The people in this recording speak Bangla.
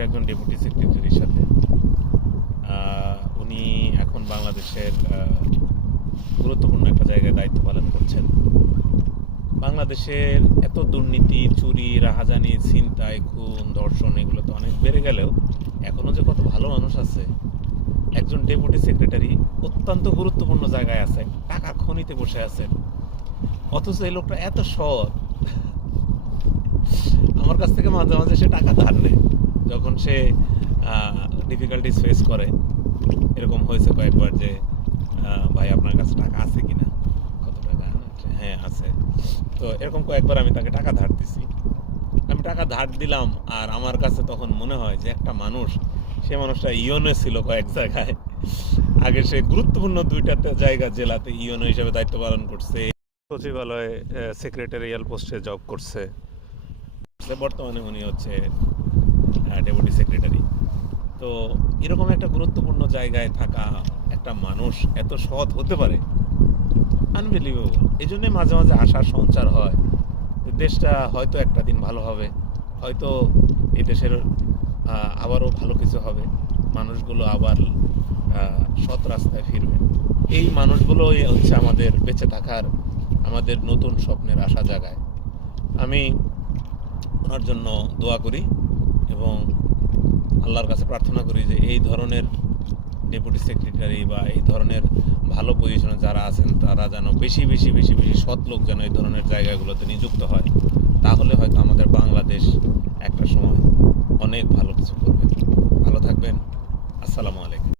বাংলাদেশের একজন ডেপুটি সেক্রেটারির সাথে। উনি এখন বাংলাদেশের গুরুত্বপূর্ণ একটা জায়গায় দায়িত্ব পালন করছেন। বাংলাদেশের এত দুর্নীতি, চুরি, রাহাজানি, ছিনতাই, খুন, ধর্ষণ এগুলো তো অনেক বেড়ে গেলেও এখনও যে কত ভালো মানুষ আছে। একজন ডেপুটি সেক্রেটারি অত্যন্ত গুরুত্বপূর্ণ জায়গায় আছে, টাকা খনিতে বসে আছেন, অথচ এই লোকটা এত সৎ। আমার কাছ থেকে মাঝে মাঝে সে টাকা ধার নেয় যখন সে ডিফিকাল্টিস ফেস করে। এরকম হয়েছে কয়েকবার যে ভাই আপনার কাছে টাকা আছে কিনা, কত টাকা, হ্যাঁ আছে। তো এরকম কয়েকবার আমি তাকে টাকা ধার দিছি। আমি টাকা ধার দিলাম আর আমার কাছে তখন মনে হয় যে একটা মানুষ, সে মানুষটা ইওনে ছিল কয়েক জায়গায়, আগে সে গুরুত্বপূর্ণ দুইটাতে জায়গা জেলাতে ইওনো হিসেবে দায়িত্ব পালন করছে, সচিবালয়ে সেক্রেটারিয়াল পোস্টে জব করছে। বর্তমানে উনি হচ্ছে ডেপুটি সেক্রেটারি। তো এরকম একটা গুরুত্বপূর্ণ জায়গায় থাকা একটা মানুষ এত সৎ হতে পারে, আনবিলিভেবল। এই জন্যে মাঝে মাঝে আশার সঞ্চার হয় যে দেশটা হয়তো একটা দিন ভালো হবে, হয়তো এই দেশের আবারও ভালো কিছু হবে, মানুষগুলো আবার সৎ রাস্তায় ফিরবে। এই মানুষগুলোই হচ্ছে আমাদের বেঁচে থাকার, আমাদের নতুন স্বপ্নের আশা জাগায়। আমি ওনার জন্য দোয়া করি এবং আল্লাহর কাছে প্রার্থনা করি যে এই ধরনের ডেপুটি সেক্রেটারি বা এই ধরনের ভালো পজিশনে যারা আছেন তারা যেন বেশি বেশি বেশি বেশি সৎ লোক যেন এই ধরনের জায়গাগুলোতে নিযুক্ত হয়। তাহলে হয়তো আমাদের বাংলাদেশ একটা সময় অনেক ভালো কিছু করবে। ভালো থাকবেন। আসসালামু আলাইকুম।